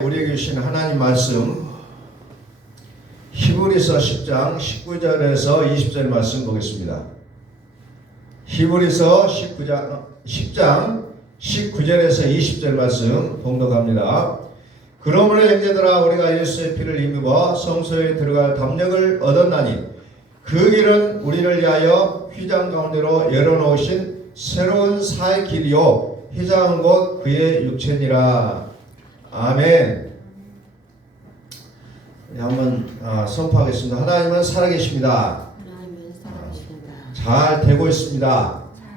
우리에게 주신 하나님 말씀 히브리서 10장 19절에서 20절 말씀 보겠습니다. 히브리서 10장 19절에서 20절 말씀 봉독합니다. 그러므로 형제들아 우리가 예수의 피를 힘입어 성소에 들어갈 담력을 얻었나니 그 길은 우리를 위하여 휘장 가운데로 열어놓으신 새로운 사의 길이요 휘장은 곧 그의 육체니라. 아멘. 한번 선포하겠습니다. 하나님은 살아계십니다. 하나님은 살아계십니다. 잘 되고 있습니다. 잘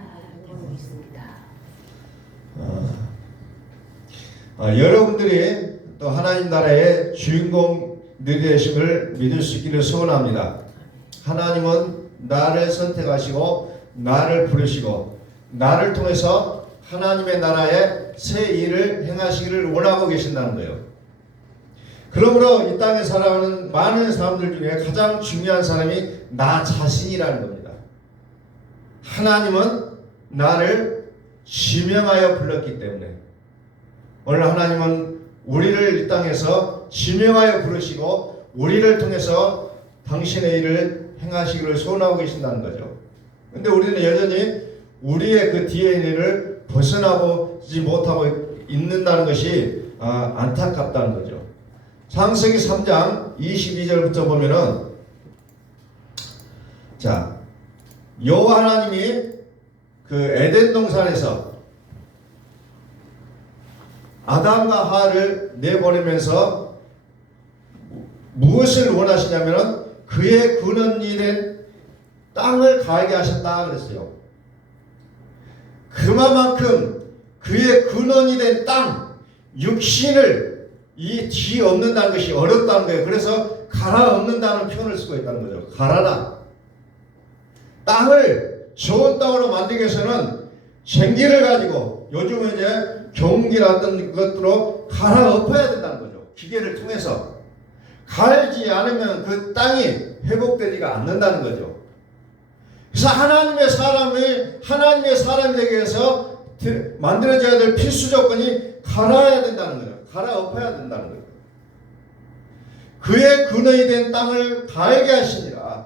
되고 있습니다. 여러분들이 또 하나님 나라의 주인공들이 되심을 믿을 수 있기를 소원합니다. 하나님은 나를 선택하시고 나를 부르시고 나를 통해서 하나님의 나라의 새 일을 행하시기를 원하고 계신다는 거예요. 그러므로 이 땅에 살아오는 많은 사람들 중에 가장 중요한 사람이 나 자신이라는 겁니다. 하나님은 나를 지명하여 불렀기 때문에 오늘 하나님은 우리를 이 땅에서 지명하여 부르시고 우리를 통해서 당신의 일을 행하시기를 소원하고 계신다는 거죠. 근데 우리는 여전히 우리의 그 DNA를 벗어나지 못하고 있는다는 것이 안타깝다는 거죠. 창세기 3장 22절부터 보면은 여호와 하나님이 그 에덴 동산에서 아담과 하와를 내보내면서 무엇을 원하시냐면은 그의 근원이 된 땅을 가게 하셨다 그랬어요. 그만큼 그의 근원이 된 땅, 육신을 이 뒤엎는다는 것이 어렵다는 거예요. 그래서 갈아엎는다는 표현을 쓰고 있다는 거죠. 갈아라. 땅을 좋은 땅으로 만들기 위해서는 쟁기를 가지고 요즘은 이제 경기라든 것들로 갈아엎어야 된다는 거죠. 기계를 통해서. 갈지 않으면 그 땅이 회복되지가 않는다는 거죠. 그래서 하나님의 사람이 되기 위해서 만들어져야 될 필수 조건이 갈아야 된다는 거죠. 갈아엎어야 된다는 거죠. 그의 근원이 된 땅을 갈게 하시니라.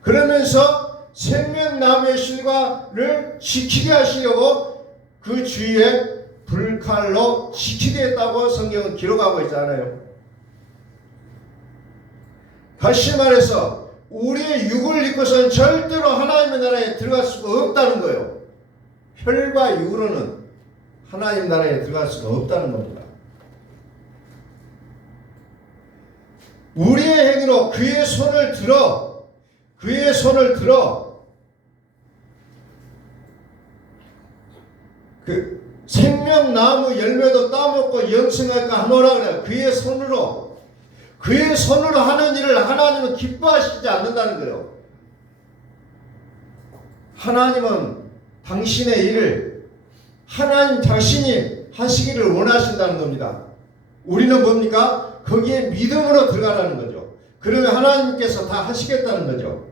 그러면서 생명나무의 실과를 지키게 하시려고 그 주위에 불칼로 지키게 했다고 성경은 기록하고 있잖아요. 다시 말해서 우리의 육을 입고서는 절대로 하나님의 나라에 들어갈 수가 없다는 거예요. 혈과 육으로는 하나님 나라에 들어갈 수가 없다는 겁니다. 우리의 행위로 그의 손을 들어 그 생명나무 열매도 따먹고 영생할까 하노라 그래요. 그의 손으로 하는 일을 하나님은 기뻐하시지 않는다는 거예요. 하나님은 당신의 일을 하나님 자신이 하시기를 원하신다는 겁니다. 우리는 뭡니까? 거기에 믿음으로 들어가라는 거죠. 그러면 하나님께서 다 하시겠다는 거죠.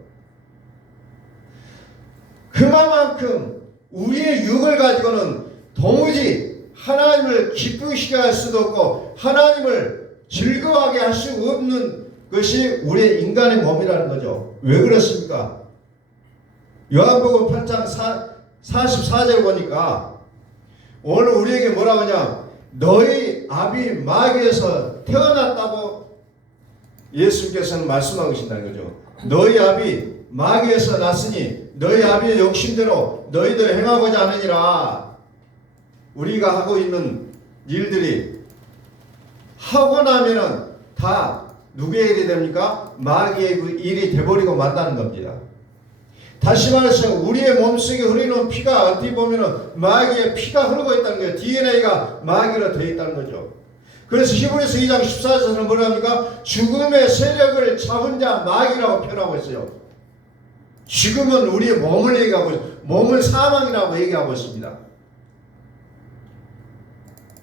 그만큼 우리의 육을 가지고는 도무지 하나님을 기쁘시게 할 수도 없고 하나님을 즐거워하게 할 수 없는 것이 우리의 인간의 몸이라는 거죠. 왜 그렇습니까? 요한복음 8장 44절 보니까 오늘 우리에게 뭐라고 하냐? 너희 아비 마귀에서 태어났다고 예수께서는 말씀하고 계신다는 거죠. 너희 아비 마귀에서 났으니 너희 아비의 욕심대로 너희도 행하고자 하느니라. 우리가 하고 있는 일들이 하고 나면은 다 누구의 일이 됩니까? 마귀의 그 일이 돼버리고 만다는 겁니다. 다시 말해서 우리의 몸속에 흐르는 피가 어떻게 보면은 마귀의 피가 흐르고 있다는 거예요. DNA가 마귀로 되어 있다는 거죠. 그래서 히브리서 2장 14절에는 뭐라 합니까? 죽음의 세력을 잡은 자 마귀라고 표현하고 있어요. 죽음은 우리의 몸을 얘기하고 있어요. 몸을 사망이라고 얘기하고 있습니다.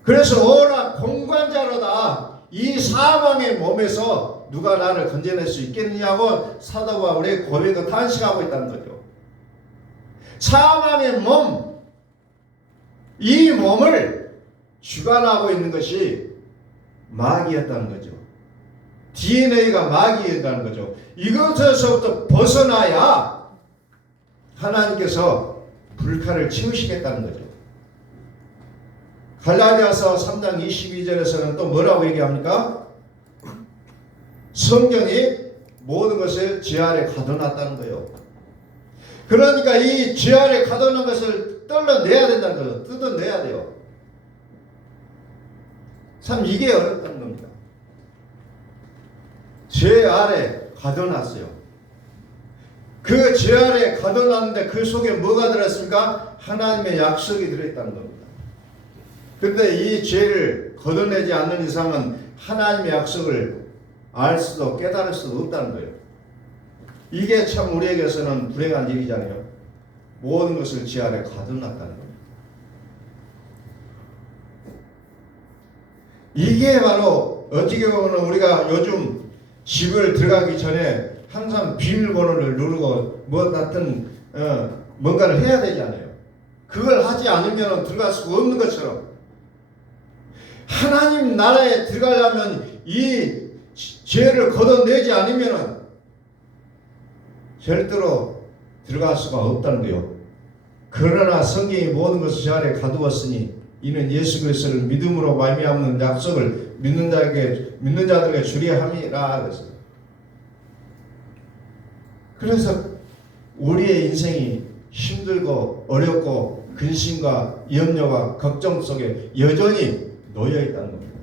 그래서 오라 공관자로다. 이 사망의 몸에서 누가 나를 건져낼 수 있겠느냐고 사도 바울의 고백을 탄식하고 있다는 거죠. 사망의 몸, 이 몸을 주관하고 있는 것이 마귀였다는 거죠. DNA가 마귀였다는 거죠. 이것에서부터 벗어나야 하나님께서 불칼을 치우시겠다는 거죠. 갈라디아서 3장 22절에서는 또 뭐라고 얘기합니까? 성경이 모든 것을 죄 아래 가둬놨다는 거예요. 그러니까 이 죄 아래 가둬놓은 것을 떨어내야 된다는 거죠. 뜯어내야 돼요. 참 이게 어렵다는 겁니다. 죄 아래 가둬놨어요. 그 죄 아래 가둬놨는데 그 속에 뭐가 들었습니까? 하나님의 약속이 들어있다는 겁니다. 그런데 이 죄를 걷어내지 않는 이상은 하나님의 약속을 알 수도 깨달을 수도 없다는 거예요. 이게 참 우리에게서는 불행한 일이잖아요. 모든 것을 죄 아래 가둬놨다는 겁니다. 이게 바로 어떻게 보면 우리가 요즘 집을 들어가기 전에 항상 비밀번호를 누르고 뭐 같은 뭔가를 해야 되잖아요. 그걸 하지 않으면 들어갈 수가 없는 것처럼 하나님 나라에 들어가려면 이 죄를 걷어내지 않으면 절대로 들어갈 수가 없다는 거예요. 그러나 성경이 모든 것을 죄 아래 가두었으니 이는 예수 그리스도를 믿음으로 말미암는 약속을 믿는 자들에게 주리라 함이라. 그래서 우리의 인생이 힘들고 어렵고 근심과 염려와 걱정 속에 여전히 놓여 있다는 겁니다.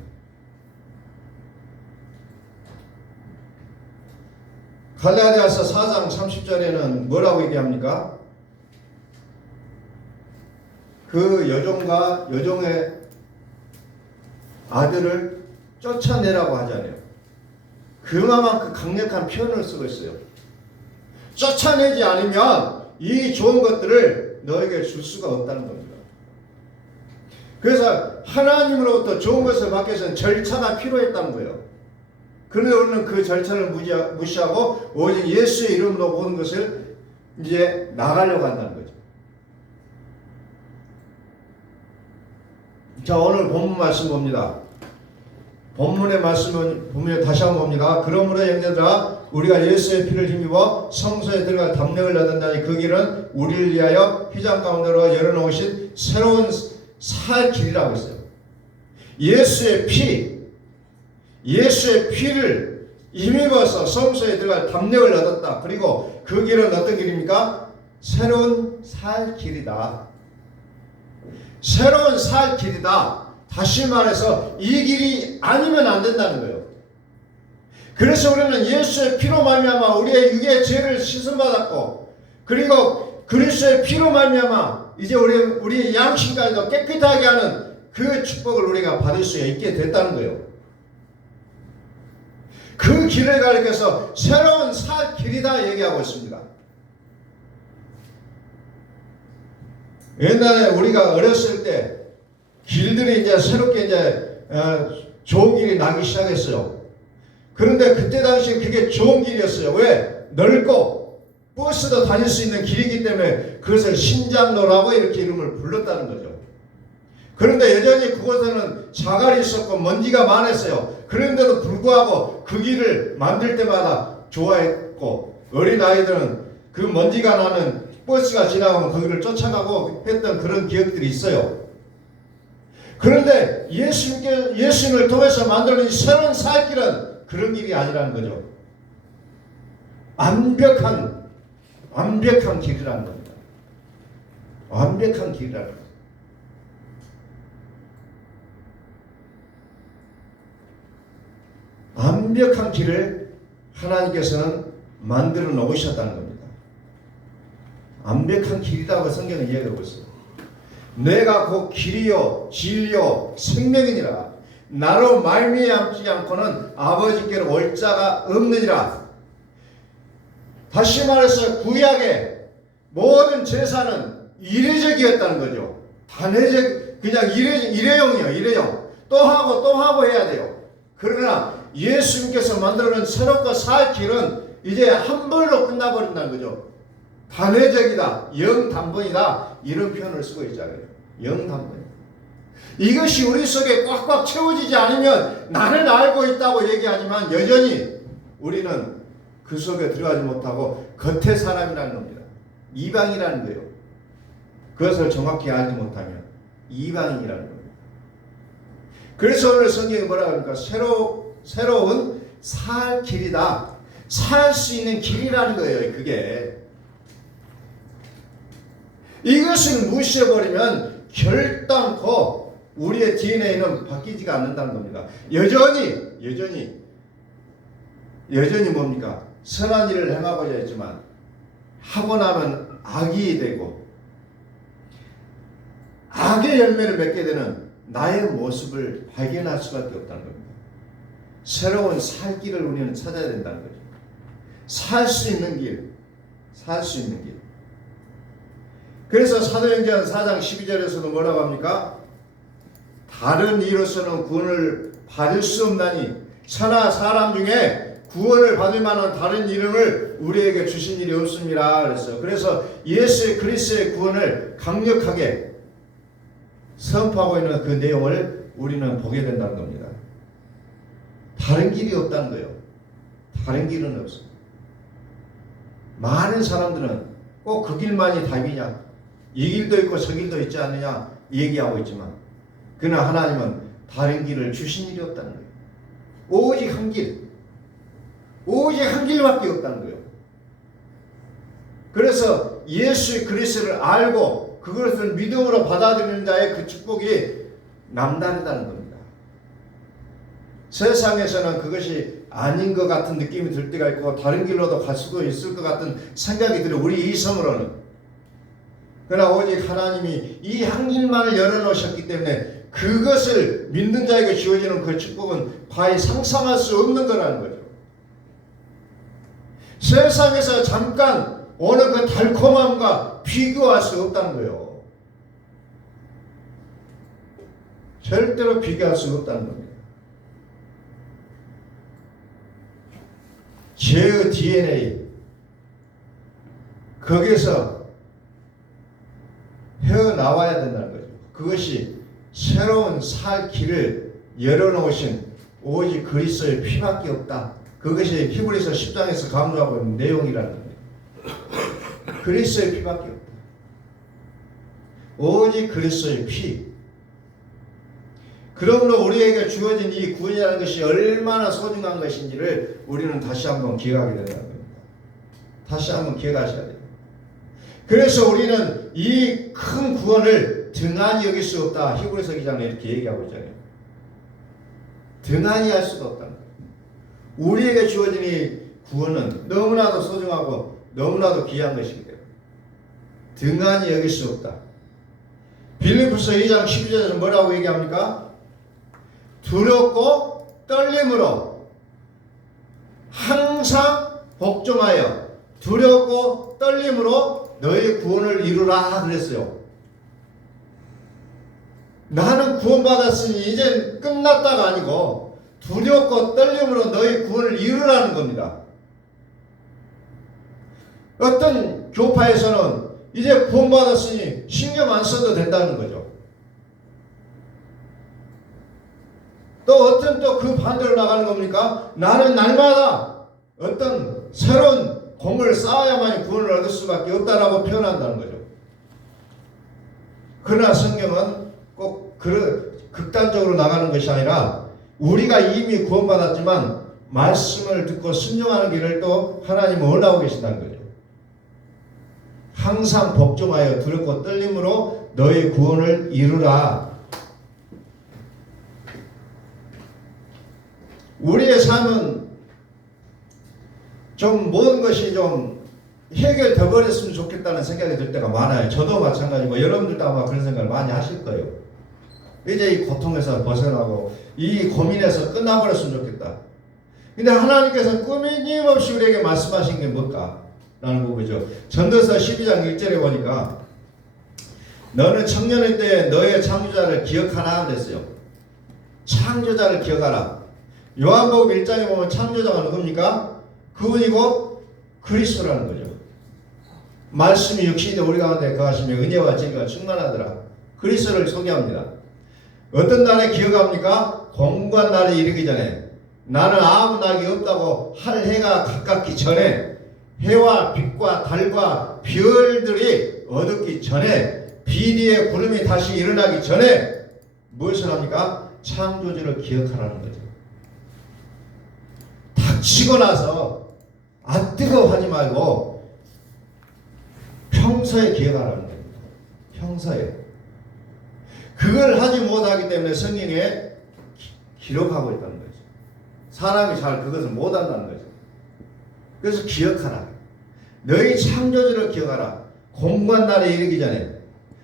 갈라디아서 4장 30절에는 뭐라고 얘기합니까? 그 여종과 여종의 아들을 쫓아내라고 하잖아요. 그만큼 강력한 표현을 쓰고 있어요. 쫓아내지 않으면 이 좋은 것들을 너에게 줄 수가 없다는 겁니다. 그래서 하나님으로부터 좋은 것을 받기 위해서는 절차가 필요했다는 거예요. 그런데 우리는 그 절차를 무시하고 오직 예수의 이름으로 모든 것을 이제 나가려고 한다는 거죠. 자, 오늘 본문 말씀 봅니다. 본문의 말씀은 보면 다시 한번 봅니다. 그러므로 형제들아 우리가 예수의 피를 힘입어 성소에 들어갈 담력을 얻는다니 그 길은 우리를 위하여 휘장 가운데로 열어놓으신 새로운 살 길이라고 했어요. 예수의 피를 힘입어서 성소에 들어갈 담력을 얻었다. 그리고 그 길은 어떤 길입니까? 새로운 살 길이다. 새로운 살 길이다. 다시 말해서 이 길이 아니면 안 된다는 거예요. 그래서 우리는 예수의 피로 말미암아 우리의 육의 죄를 씻음받았고, 그리고 그리스도의 피로 말미암아 이제 우리의 양심까지도 깨끗하게 하는 그 축복을 우리가 받을 수 있게 됐다는 거예요. 그 길을 가리켜서 새로운 살 길이다 얘기하고 있습니다. 옛날에 우리가 어렸을 때 길들이 이제 새롭게 이제 좋은 길이 나기 시작했어요. 그런데 그때 당시에 그게 좋은 길이었어요. 왜? 넓고 버스도 다닐 수 있는 길이기 때문에 그것을 신장로라고 이렇게 이름을 불렀다는 거죠. 그런데 여전히 그곳에는 자갈이 있었고 먼지가 많았어요. 그런데도 불구하고 그 길을 만들 때마다 좋아했고, 어린 아이들은 그 먼지가 나는 버스가 지나가면 거기를 쫓아가고 했던 그런 기억들이 있어요. 그런데 예수님을 통해서 만들어낸 새로운 살 길은 그런 길이 아니라는 거죠. 완벽한 길이라는 겁니다. 완벽한 길이라는 거죠. 완벽한 길을 하나님께서는 만들어 놓으셨다는 겁니다. 완벽한 길이라고 성경은 이야기하고 있어요. 내가 곧 길이요 진리요 생명이니라. 나로 말미암지 않고는 아버지께로 올 자가 없느니라. 다시 말해서 구약의 모든 제사는 이례적이었다는 거죠. 단회적, 그냥 일회용이에요. 일회용. 또 하고 해야 돼요. 그러나 예수님께서 만들어낸 새롭고 살 길은 이제 한 번으로 끝나버린다는 거죠. 단회적이다, 영단번이다, 이런 표현을 쓰고 있잖아요. 영단번. 이것이 우리 속에 꽉꽉 채워지지 않으면 나는 알고 있다고 얘기하지만 여전히 우리는 그 속에 들어가지 못하고 겉의 사람이라는 겁니다. 이방이라는 거예요. 그것을 정확히 알지 못하면 이방인이라는 겁니다. 그래서 오늘 성경이 뭐라고 합니까? 새로운 살 길이다. 살 수 있는 길이라는 거예요. 그게. 이것을 무시해버리면 결단코 우리의 DNA는 바뀌지가 않는다는 겁니다. 여전히 뭡니까? 선한 일을 행하고자 했지만 하고 나면 악이 되고 악의 열매를 맺게 되는 나의 모습을 발견할 수밖에 없다는 겁니다. 새로운 살 길을 우리는 찾아야 된다는 거죠. 살 수 있는 길. 그래서 사도행전 4장 12절에서는 뭐라고 합니까? 다른 이로서는 구원을 받을 수 없나니 천하 사람 중에 구원을 받을 만한 다른 이름을 우리에게 주신 일이 없습니다. 그랬어요. 그래서 예수 그리스도의 구원을 강력하게 선포하고 있는 그 내용을 우리는 보게 된다는 겁니다. 다른 길이 없다는 거예요. 다른 길은 없어. 많은 사람들은 꼭 그 길만이 답이냐, 이 길도 있고 저 길도 있지 않느냐 얘기하고 있지만 그러나 하나님은 다른 길을 주신 일이 없다는 거예요. 오직 한 길밖에 없다는 거예요. 그래서 예수 그리스도를 알고 그것을 믿음으로 받아들이는 자의 그 축복이 남다르다는 겁니다. 세상에서는 그것이 아닌 것 같은 느낌이 들 때가 있고 다른 길로도 갈 수도 있을 것 같은 생각이 들어요. 우리 이성으로는. 그러나 오직 하나님이 이 한 길만을 열어놓으셨기 때문에 그것을 믿는 자에게 주어지는 그 축복은 과히 상상할 수 없는 거라는 거죠. 세상에서 잠깐 어느 그 달콤함과 비교할 수 없다는 거예요. 절대로 비교할 수 없다는 겁니다. 죄의 DNA 거기서 헤어나와야 된다는 거죠. 그것이 새로운 살 길을 열어놓으신 오직 그리스도의 피밖에 없다. 그것이 히브리서 10장에서 강조하고 있는 내용이라는 겁니다. 그리스도의 피밖에 없다. 오직 그리스도의 피. 그러므로 우리에게 주어진 이 구원이라는 것이 얼마나 소중한 것인지를 우리는 다시 한번 기억하게 된다는 겁니다. 다시 한번 기억하셔야 돼요. 그래서 우리는 이 큰 구원을 등한히 여길 수 없다. 히브리서 기자는 이렇게 얘기하고 있잖아요. 등한히 할 수가 없다는 거예요. 우리에게 주어진 이 구원은 너무나도 소중하고 너무나도 귀한 것이기 때문에 등한히 여길 수 없다. 빌립보서 2장 12절에서 뭐라고 얘기합니까? 두렵고 떨림으로 항상 복종하여 두렵고 떨림으로 너희 구원을 이루라 그랬어요. 나는 구원받았으니 이제 끝났다가 아니고 두렵고 떨림으로 너희 구원을 이루라는 겁니다. 어떤 교파에서는 이제 구원받았으니 신경 안 써도 된다는 거죠. 또 어떤 또 그 반대로 나가는 겁니까? 나는 날마다 어떤 새로운 공을 쌓아야만 구원을 얻을 수밖에 없다라고 표현한다는 거죠. 그러나 성경은 꼭 극단적으로 나가는 것이 아니라 우리가 이미 구원받았지만 말씀을 듣고 순종하는 길을 또 하나님은 원하고 계신다는 거죠. 항상 복종하여 두렵고 떨림으로 너희 구원을 이루라. 우리의 삶은 좀 모든 것이 좀 해결돼 버렸으면 좋겠다는 생각이 들 때가 많아요. 저도 마찬가지고 여러분들도 아마 그런 생각을 많이 하실 거예요. 이제 이 고통에서 벗어나고 이 고민에서 끝나버렸으면 좋겠다. 근데 하나님께서 끊임없이 우리에게 말씀하신 게 뭘까? 라는 부분이죠. 전도서 12장 1절에 보니까 너는 청년의 때에 너의 창조자를 기억하라 그랬어요. 창조자를 기억하라. 요한복음 1장에 보면 창조자가 누굽니까? 그분이고 그리스도라는 거죠. 말씀이 육신이 우리 가운데 거하시며 은혜와 진리가 충만하더라. 그리스도를 소개합니다. 어떤 날에 기억합니까? 공고한 날이 이르기 전에, 나는 아무 낙이 없다고 할 해가 가깝기 전에, 해와 빛과 달과 별들이 어둡기 전에, 비디의 구름이 다시 일어나기 전에 무엇을 합니까? 창조주를 기억하라는 거죠. 닥치고 나서 아 뜨거워하지 말고 평소에 기억하라는 겁니다. 평소에. 그걸 하지 못하기 때문에 성경에 기록하고 있다는 거죠. 사람이 잘 그것을 못한다는 거죠. 그래서 기억하라. 너희 창조주를 기억하라. 공고한 날에 이르기 전에,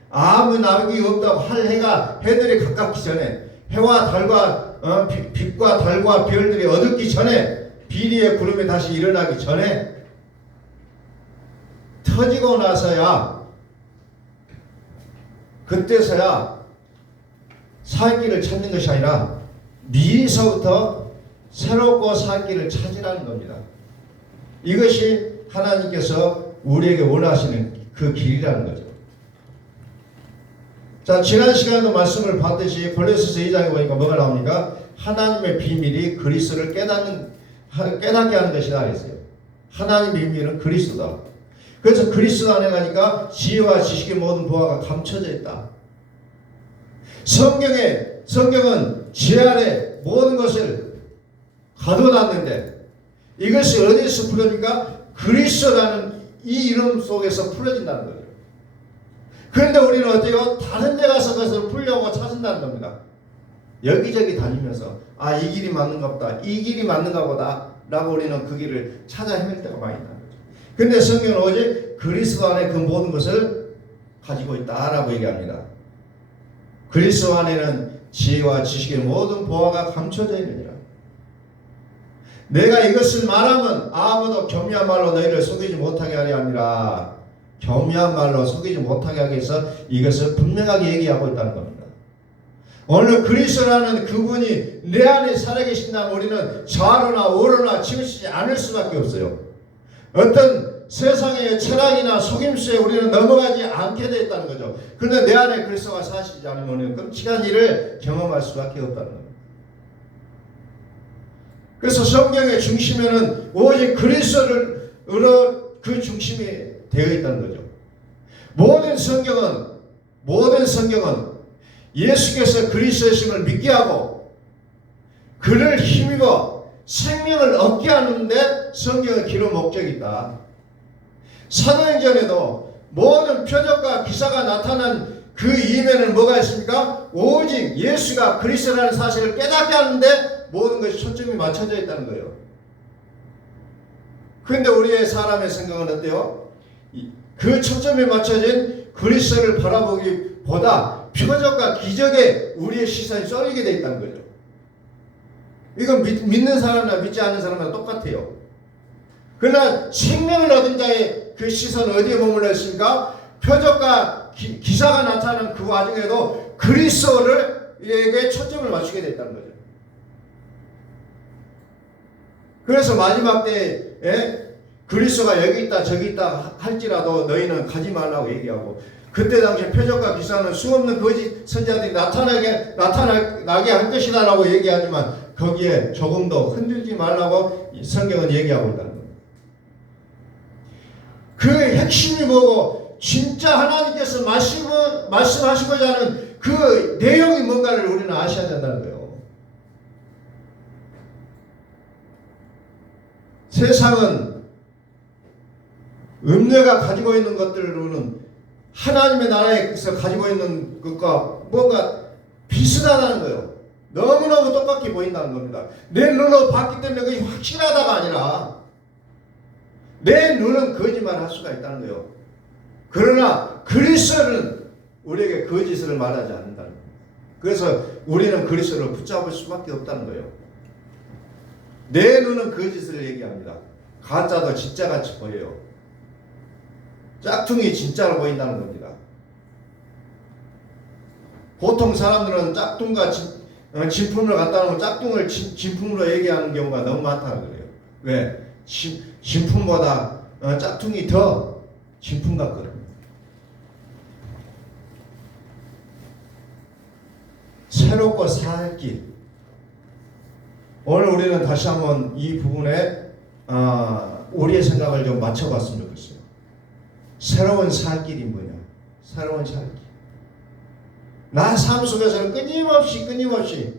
아무 낙이 없다고 할 해들이 가깝기 전에, 해와 달과 빛과 달과 별들이 어둡기 전에, 비리의 구름이 다시 일어나기 전에, 터지고 나서야, 그때서야 살 길을 찾는 것이 아니라 미리서부터 새롭고 살 길을 찾으라는 겁니다. 이것이 하나님께서 우리에게 원하시는 그 길이라는 거죠. 자, 지난 시간에도 말씀을 봤듯이 골로새서 2장에 보니까 뭐가 나옵니까? 하나님의 비밀이 그리스도를 깨닫게 하는 것이다 그랬어요. 하나님의 비밀은 그리스도다. 그래서 그리스도 안에 가니까 지혜와 지식의 모든 보화가 감춰져 있다. 성경은 지혜 아래 모든 것을 가둬놨는데 이것이 어디서 풀어집니까? 그리스도라는 이 이름 속에서 풀어진다는 거예요. 그런데 우리는 어때요? 다른 데 가서 그것을 풀려고 찾는다는 겁니다. 여기저기 다니면서 아, 이 길이 맞는가 보다, 이 길이 맞는가 보다 라고 우리는 그 길을 찾아 헤맬 때가 많이 있다는 거죠. 근데 성경은 오직 그리스도 안에 그 모든 것을 가지고 있다라고 얘기합니다. 그리스도 안에는 지혜와 지식의 모든 보화가 감춰져 있느니라. 내가 이것을 말하면 아무도 겸비한 말로 너희를 속이지 못하게 하려 함이라. 겸비한 말로 속이지 못하게 하기 위해서 이것을 분명하게 얘기하고 있다는 겁니다. 오늘 그리스도라는 그분이 내 안에 살아계신다면 우리는 좌로나 우로나 치우치지 않을 수밖에 없어요. 어떤 세상의 철학이나 속임수에 우리는 넘어가지 않게 되어 있다는 거죠. 그런데 내 안에 그리스도가 사시지 않으면 우리는 끔찍한 일을 경험할 수밖에 없다는 겁니다. 그래서 성경의 중심에는 오직 그리스도로 그 중심이 되어 있다는 거죠. 모든 성경은 예수께서 그리스도이심을 믿게 하고 그를 힘입어 생명을 얻게 하는데 성경의 기록 목적이 있다. 사도행전에도 모든 표적과 기사가 나타난 그 이면에는 뭐가 있습니까? 오직 예수가 그리스도라는 사실을 깨닫게 하는데 모든 것이 초점이 맞춰져 있다는 거예요. 그런데 우리의 사람의 생각은 어때요? 그 초점이 맞춰진 그리스도를 바라보기보다 표적과 기적에 우리의 시선이 쏠리게 되어 있다는 거죠. 이건 믿는 사람이나 믿지 않는 사람이나 똑같아요. 그러나 생명을 얻은 자의 그 시선은 어디에 머물러 있습니까? 표적과 기사가 나타나는 그 와중에도 그리스도에게 초점을 맞추게 됐다는 거죠. 그래서 마지막 때에 그리스도가 여기 있다 저기 있다 할지라도 너희는 가지 말라고 얘기하고, 그때 당시 표적과 기사는 수없는 거짓 선지자들이 나타나게 할 것이다 라고 얘기하지만 거기에 조금도 흔들지 말라고 성경은 얘기하고 있다는 겁니다. 그 핵심이 뭐고 진짜 하나님께서 말씀하시고자 하는 그 내용이 뭔가를 우리는 아셔야 된다는 거예요. 세상은 음녀가 가지고 있는 것들로는 하나님의 나라에서 가지고 있는 것과 뭔가 비슷하다는 거예요. 너무너무 똑같게 보인다는 겁니다. 내 눈으로 봤기 때문에 그것이 확실하다가 아니라 내 눈은 거짓말할 수가 있다는 거예요. 그러나 그리스도는 우리에게 거짓을 말하지 않는다는 거예요. 그래서 우리는 그리스도를 붙잡을 수밖에 없다는 거예요. 내 눈은 거짓을 얘기합니다. 가짜도 진짜같이 보여요. 짝퉁이 진짜로 보인다는 겁니다. 보통 사람들은 짝퉁과 진품을 갖다 놓으면 짝퉁을 진품으로 얘기하는 경우가 너무 많다는 거예요. 왜? 진품보다 짝퉁이 더 진품 같거든요. 새롭고 살 길. 오늘 우리는 다시 한번 이 부분에 우리의 생각을 좀 맞춰봤으면 좋겠어요. 새로운 살 길이 뭐냐? 새로운 살 길. 나 삶 속에서는 끊임없이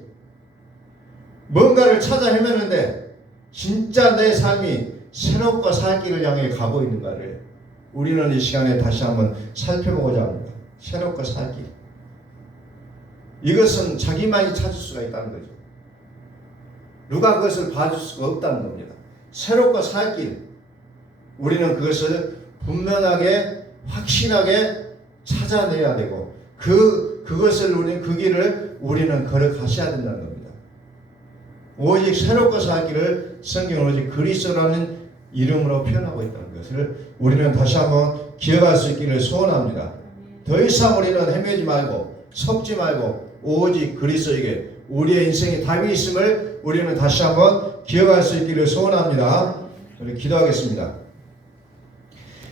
뭔가를 찾아 헤매는데 진짜 내 삶이 새롭고 살 길을 향해 가고 있는가를 우리는 이 시간에 다시 한번 살펴보고자 합니다. 새롭고 살 길. 이것은 자기만이 찾을 수가 있다는 거죠. 누가 그것을 봐줄 수가 없다는 겁니다. 새롭고 살 길. 우리는 그것을 분명하게 확실하게 찾아내야 되고 그것을 그 길을 우리는 걸어가셔야 된다는 겁니다. 오직 새롭고 살 길을 성경은 오직 그리스도라는 이름으로 표현하고 있다는 것을 우리는 다시 한번 기억할 수 있기를 소원합니다. 더 이상 우리는 헤매지 말고 속지 말고 오직 그리스도에게 우리의 인생에 답이 있음을 우리는 다시 한번 기억할 수 있기를 소원합니다. 우리 기도하겠습니다.